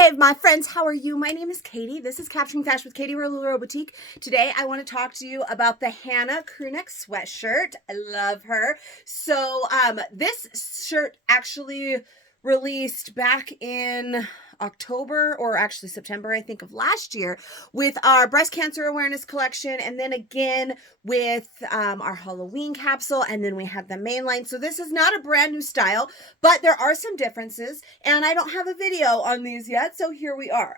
Hey, my friends, how are you? My name is Katie. This is Capturing Fashion with Katie, Rural Boutique. Today, I want to talk to you about the Hannah Crewneck Sweatshirt. I love her. So, this shirt actually released back in October, or actually September, I think, of last year with our breast cancer awareness collection, and then again with our Halloween capsule, and then we had the main line. So this is not a brand new style, but there are some differences, and I don't have a video on these yet, so here we are.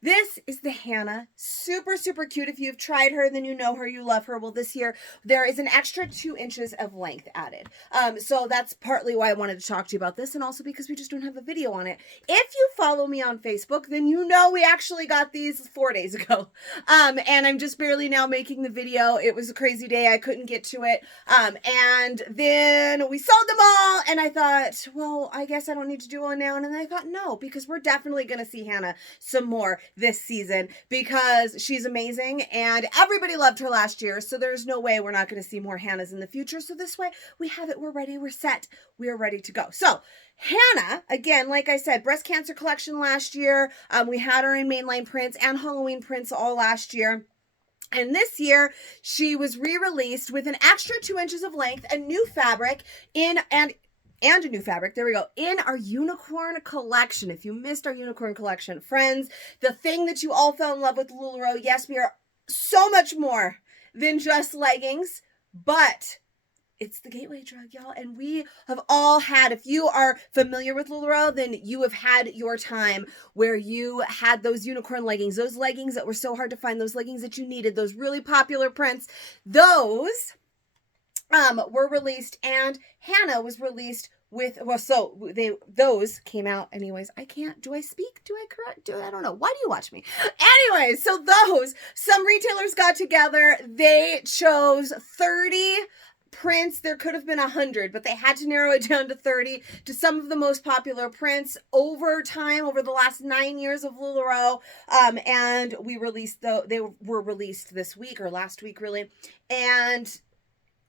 This is the Hannah. Super, super cute. If you've tried her, then you know her, you love her. Well, this year, there is an extra 2 inches of length added. So that's partly why I wanted to talk to you about this, and also because we just don't have a video on it. If you follow me on Facebook, then you know we actually got these 4 days ago. And I'm just barely now making the video. It was a crazy day. I couldn't get to it. And then we sold them all, and I thought, well, I guess I don't need to do one now. And then I thought, no, because we're definitely going to see Hannah some more this season because she's amazing and everybody loved her last year. So there's no way we're not going to see more Hannahs in the future. So this way we have it. We're ready. We're set. We're ready to go. So Hannah, again, like I said, breast cancer collection last year. We had her in mainline prints and Halloween prints all last year. And this year, she was re-released with an extra 2 inches of length, a new fabric and a new fabric, there we go, in our unicorn collection. If you missed our unicorn collection, friends, the thing that you all fell in love with LuLaRoe, yes, we are so much more than just leggings, but it's the gateway drug, y'all. And we have all had, if you are familiar with LuLaRoe, then you have had your time where you had those unicorn leggings, those leggings that were so hard to find, those leggings that you needed, those really popular prints. Those were released, and Hannah was released with, well, so those came out anyways. I can't, do I speak? Do I correct? I don't know. Why do you watch me? Anyways, so some retailers got together. They chose 30 prints. There could have been 100, but they had to narrow it down to 30 to some of the most popular prints over time, over the last 9 years of LuLaRoe. And we released they were released this week or last week, really. And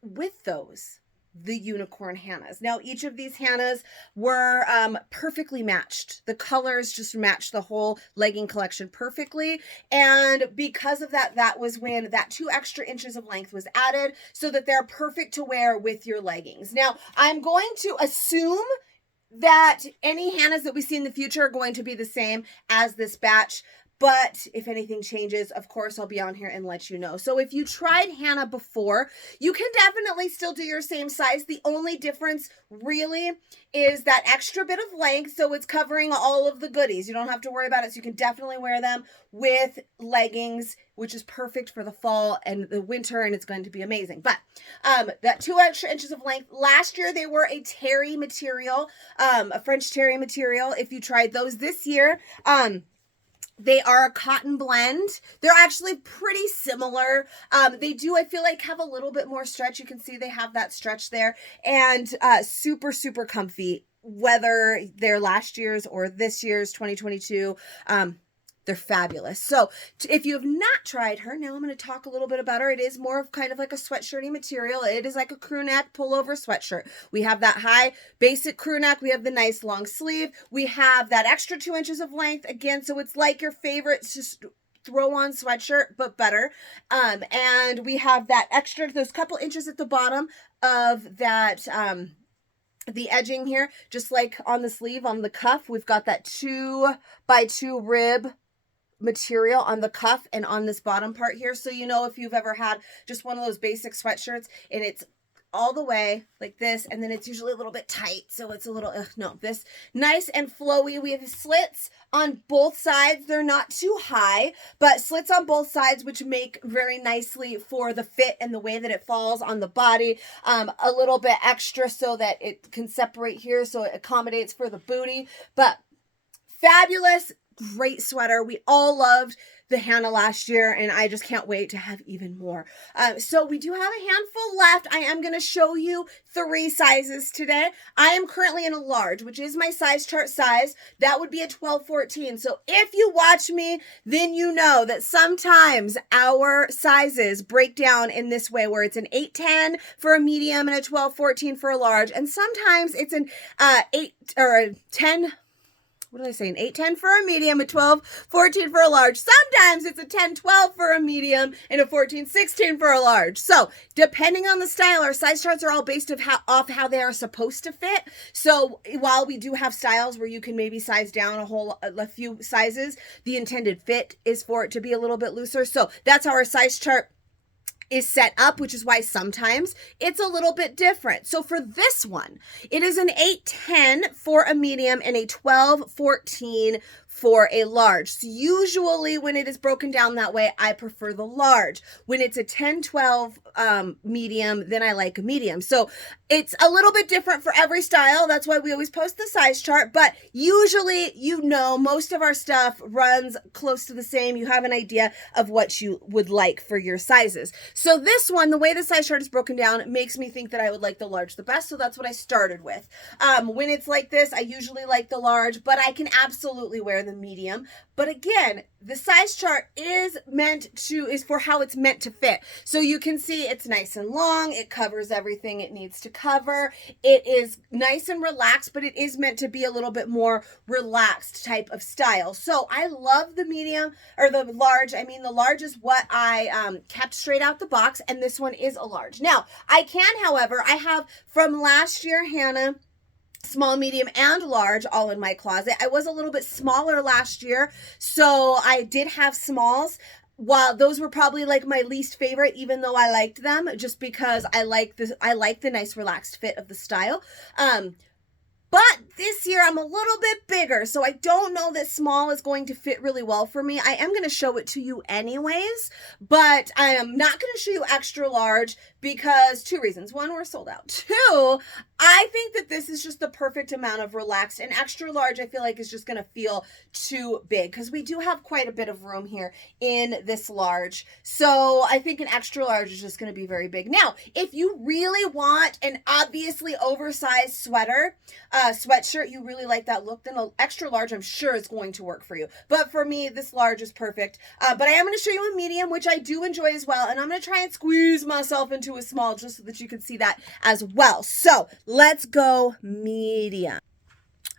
with those, the unicorn Hannahs. Now, each of these Hannahs were perfectly matched. The colors just matched the whole legging collection perfectly. And because of that, that was when that 2 extra inches of length was added so that they're perfect to wear with your leggings. Now, I'm going to assume that any Hannahs that we see in the future are going to be the same as this batch. But if anything changes, of course, I'll be on here and let you know. So if you tried Hannah before, you can definitely still do your same size. The only difference really is that extra bit of length. So it's covering all of the goodies. You don't have to worry about it. So you can definitely wear them with leggings, which is perfect for the fall and the winter, and it's going to be amazing. But that 2 extra inches of length, last year they were a terry material, a French terry material. If you tried those this year, they are a cotton blend. They're actually pretty similar. They do, I feel like, have a little bit more stretch. You can see they have that stretch there. And super, super comfy, whether they're last year's or this year's 2022. They're fabulous. So if you have not tried her, now I'm going to talk a little bit about her. It is more of kind of like a sweatshirty material. It is like a crew neck pullover sweatshirt. We have that high basic crew neck. We have the nice long sleeve. We have that extra 2 inches of length again. So it's like your favorite just throw on sweatshirt, but better. And we have that extra, those couple inches at the bottom of that, the edging here, just like on the sleeve, on the cuff, we've got that 2x2 rib material on the cuff and on this bottom part here. So you know, if you've ever had just one of those basic sweatshirts and it's all the way like this, and then it's usually a little bit tight, so it's a little, no, this nice and flowy. We have slits on both sides. They're not too high, but slits on both sides, which make very nicely for the fit and the way that it falls on the body. A little bit extra so that it can separate here, so it accommodates for the booty. But fabulous, great sweater. We all loved the Hannah last year, and I just can't wait to have even more. So we do have a handful left. I am going to show you 3 sizes today. I am currently in a large, which is my size chart size. That would be a 12-14. So if you watch me, then you know that sometimes our sizes break down in this way, where it's an 8-10 for a medium and a 12-14 for a large. And sometimes it's an 8 or a 10. what did I say? An 8-10 for a medium, a 12-14 for a large. Sometimes it's a 10-12 for a medium and a 14-16 for a large. So depending on the style, our size charts are all based off how they are supposed to fit. So while we do have styles where you can maybe size down a few sizes, the intended fit is for it to be a little bit looser. So that's how our size chart is set up, which is why sometimes it's a little bit different. So for this one, it is an 8-10 for a medium and a 12-14 for a large. So usually when it is broken down that way, I prefer the large. When it's a 10-12 medium, then I like a medium. So it's a little bit different for every style. That's why we always post the size chart, but usually, most of our stuff runs close to the same. You have an idea of what you would like for your sizes. So this one, the way the size chart is broken down, makes me think that I would like the large the best. So that's what I started with. When it's like this, I usually like the large, but I can absolutely wear the medium. But again, the size chart is for how it's meant to fit. So you can see it's nice and long. It covers everything it needs to cover. It is nice and relaxed, but it is meant to be a little bit more relaxed type of style. So I love the medium or the large. I mean, the large is what I kept straight out the box, and this one is a large. Now, I have from last year, Hannah, small, medium, and large all in my closet. I was a little bit smaller last year, so I did have smalls. While those were probably like my least favorite, even though I liked them, just because I like the nice relaxed fit of the style. But this year I'm a little bit bigger, so I don't know that small is going to fit really well for me. I am going to show it to you anyways, but I am not going to show you extra large because 2 reasons. 1, we're sold out. 2, I think that this is just the perfect amount of relaxed, and extra large I feel like is just going to feel too big because we do have quite a bit of room here in this large. So I think an extra large is just going to be very big. Now, if you really want an obviously oversized sweatshirt, you really like that look, then an extra large I'm sure is going to work for you. But for me, this large is perfect. But I am going to show you a medium, which I do enjoy as well. And I'm going to try and squeeze myself into a small just so that you can see that as well. So let's go medium.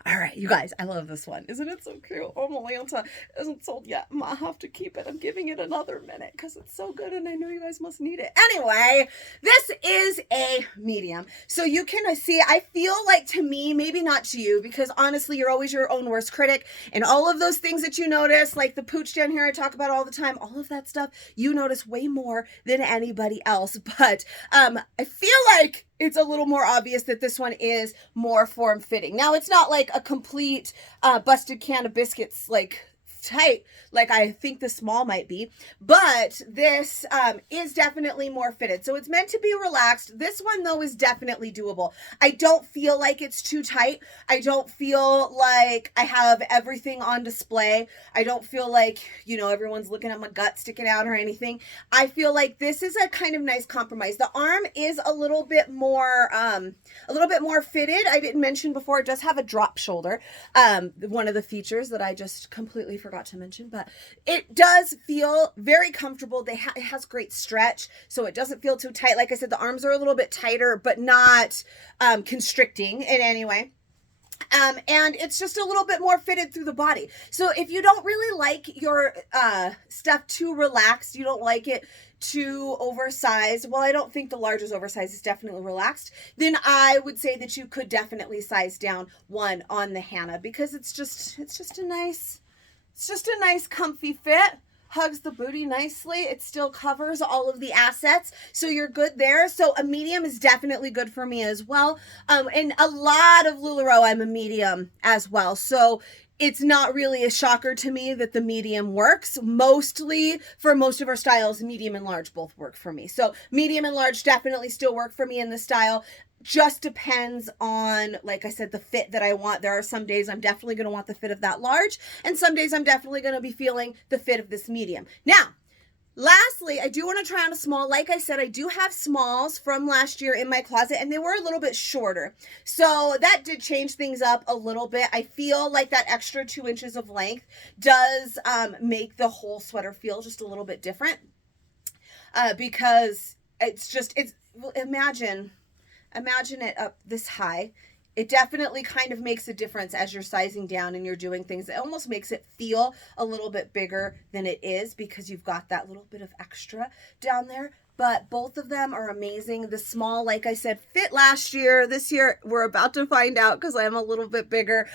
All right, you guys, I love this one. Isn't it so cute? Oh, Malanta isn't sold yet. I have to keep it. I'm giving it another minute because it's so good and I know you guys must need it. Anyway, this is a medium. So you can see, I feel like to me, maybe not to you, because honestly, you're always your own worst critic. And all of those things that you notice, like the pooch down here I talk about all the time, all of that stuff, you notice way more than anybody else. But I feel like it's a little more obvious that this one is more form-fitting. Now, it's not like a complete busted can of biscuits, like tight, like I think the small might be, but this is definitely more fitted. So it's meant to be relaxed. This one, though, is definitely doable. I don't feel like it's too tight. I don't feel like I have everything on display. I don't feel like, everyone's looking at my gut sticking out or anything. I feel like this is a kind of nice compromise. The arm is a little bit more fitted. I didn't mention before, it does have a drop shoulder. One of the features that I just completely forgot to mention, but it does feel very comfortable. It has great stretch, so it doesn't feel too tight. Like I said, the arms are a little bit tighter, but not constricting in any way. And it's just a little bit more fitted through the body. So if you don't really like your stuff too relaxed, you don't like it too oversized, well, I don't think the large is oversized, it's definitely relaxed, then I would say that you could definitely size down one on the Hannah, because it's just a nice comfy fit. Hugs the booty nicely. It still covers all of the assets, so you're good there. So a medium is definitely good for me as well. And a lot of LuLaRoe, I'm a medium as well. So it's not really a shocker to me that the medium works. Mostly, for most of our styles, medium and large both work for me. So medium and large definitely still work for me in this style. Just depends on, like I said, the fit that I want. There are some days I'm definitely going to want the fit of that large, and some days I'm definitely going to be feeling the fit of this medium. Now, lastly, I do want to try on a small. Like I said, I do have smalls from last year in my closet, and they were a little bit shorter. So that did change things up a little bit. I feel like that extra 2 inches of length does make the whole sweater feel just a little bit different. Because imagine it up this high it definitely kind of makes a difference as you're sizing down and you're doing things. It almost makes it feel a little bit bigger than it is because you've got that little bit of extra down there. But both of them are amazing. The small, like I said, fit last year. This year, we're about to find out because I'm a little bit bigger.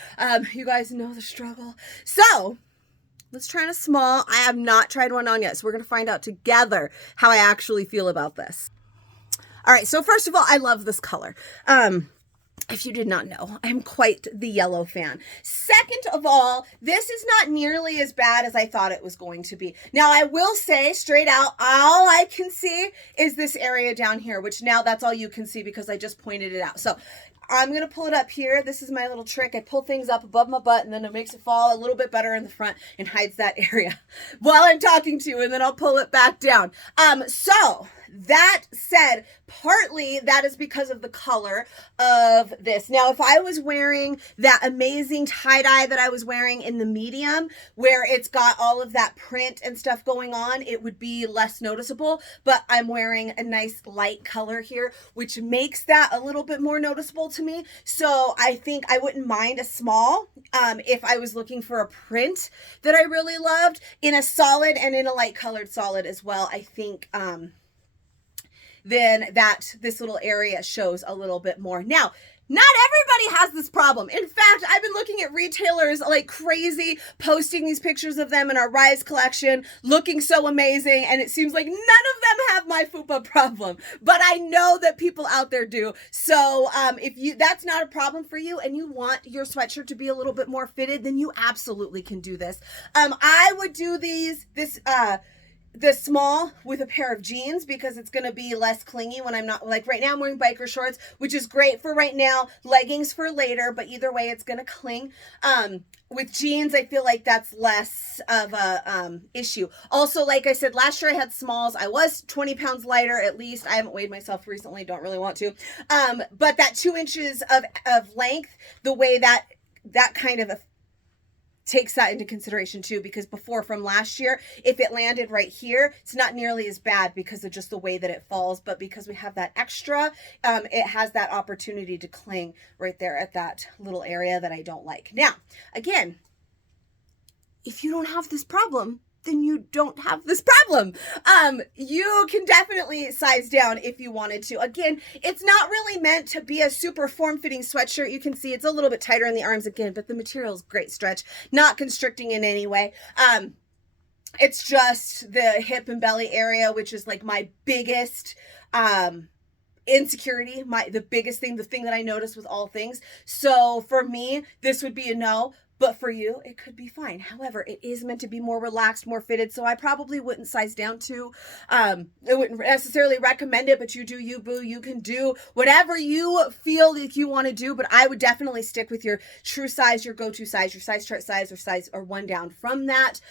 You guys know the struggle. So let's try on a small. I have not tried one on yet, so we're going to find out together how I actually feel about this. All right, so first of all, I love this color. If you did not know, I'm quite the yellow fan. Second of all, this is not nearly as bad as I thought it was going to be. Now, I will say straight out, all I can see is this area down here, which now that's all you can see because I just pointed it out. So I'm going to pull it up here. This is my little trick. I pull things up above my butt and then it makes it fall a little bit better in the front and hides that area while I'm talking to you, and then I'll pull it back down. So that said, partly that is because of the color of this. Now, if I was wearing that amazing tie-dye that I was wearing in the medium, where it's got all of that print and stuff going on, it would be less noticeable, but I'm wearing a nice light color here, which makes that a little bit more noticeable to me. So I think I wouldn't mind a small if I was looking for a print that I really loved in a solid and in a light colored solid as well. I think then this little area shows a little bit more. Now, not everybody has this problem. In fact, I've been looking at retailers like crazy, posting these pictures of them in our Rise collection, looking so amazing, and it seems like none of them have my fupa problem. But I know that people out there do. So if that's not a problem for you and you want your sweatshirt to be a little bit more fitted, then you absolutely can do this. I would do the small with a pair of jeans because it's going to be less clingy when I'm not, like right now I'm wearing biker shorts, which is great for right now, leggings for later, but either way it's going to cling. With jeans, I feel like that's less of a issue. Also, like I said, last year I had smalls. I was 20 pounds lighter at least. I haven't weighed myself recently, don't really want to. But that 2 inches of length, the way that kind of takes that into consideration too, because before from last year, if it landed right here, it's not nearly as bad because of just the way that it falls, but because we have that extra, it has that opportunity to cling right there at that little area that I don't like. Now, again, if you don't have this problem, then you don't have this problem. You can definitely size down if you wanted to. Again, it's not really meant to be a super form-fitting sweatshirt. You can see it's a little bit tighter in the arms again, but the material is great stretch, not constricting in any way. It's just the hip and belly area, which is like my biggest insecurity, the biggest thing, the thing that I notice with all things. So for me, this would be a no. But for you, it could be fine. However, it is meant to be more relaxed, more fitted, so I probably wouldn't size down to. I wouldn't necessarily recommend it, but you do you, boo. You can do whatever you feel like you want to do, but I would definitely stick with your true size, your go-to size, your size chart size, or one down from that.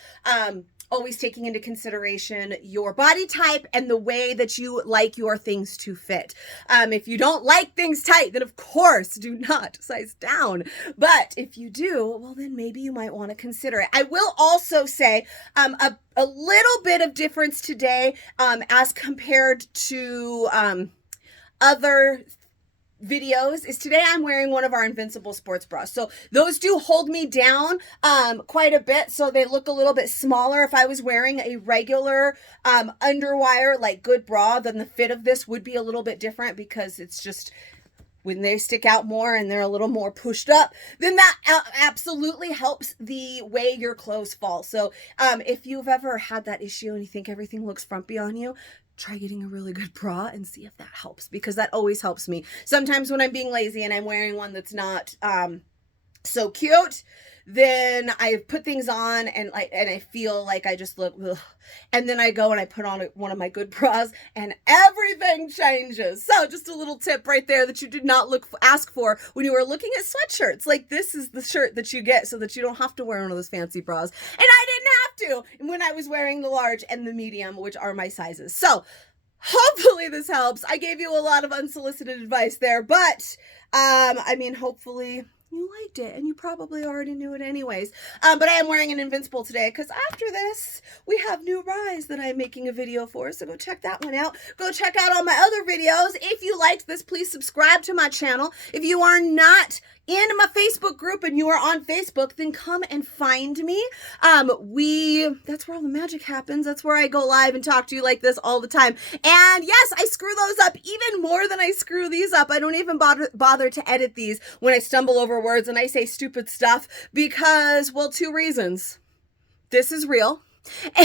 Always taking into consideration your body type and the way that you like your things to fit. If you don't like things tight, then of course do not size down. But if you do, well, then maybe you might want to consider it. I will also say a little bit of difference today as compared to other videos is today I'm wearing one of our Invincible sports bras. So those do hold me down quite a bit, so they look a little bit smaller. If I was wearing a regular underwire like good bra, then the fit of this would be a little bit different because it's just when they stick out more and they're a little more pushed up, then that absolutely helps the way your clothes fall. So if you've ever had that issue and you think everything looks frumpy on you, try getting a really good bra and see if that helps, because that always helps me. Sometimes when I'm being lazy and I'm wearing one that's not so cute, then I put things on and I feel like I just look, ugh. And then I go and I put on one of my good bras and everything changes. So just a little tip right there that you did not ask for when you were looking at sweatshirts. Like, this is the shirt that you get so that you don't have to wear one of those fancy bras. And I didn't have to when I was wearing the large and the medium, which are my sizes. So hopefully this helps. I gave you a lot of unsolicited advice there, but I mean, hopefully you liked it, and you probably already knew it anyways. But I am wearing an Invincible today because after this, we have new Rise that I'm making a video for, so go check that one out. Go check out all my other videos. If you liked this, please subscribe to my channel. If you are not in my Facebook group and you are on Facebook, then come and find me. That's where all the magic happens. That's where I go live and talk to you like this all the time. And yes, I screw those up even more than I screw these up. I don't even bother to edit these when I stumble over words and I say stupid stuff because, well, 2 reasons. This is real.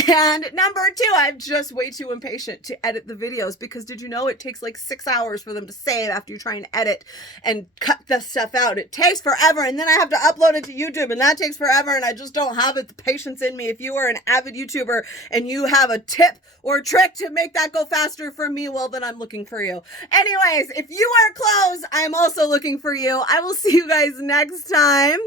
And number 2, I'm just way too impatient to edit the videos because did you know it takes like 6 hours for them to save after you're trying to edit and cut the stuff out. It takes forever and then I have to upload it to YouTube and that takes forever and I just don't have the patience in me. If you are an avid YouTuber and you have a tip or a trick to make that go faster for me, well then I'm looking for you. Anyways, if you wear clothes, I'm also looking for you. I will see you guys next time.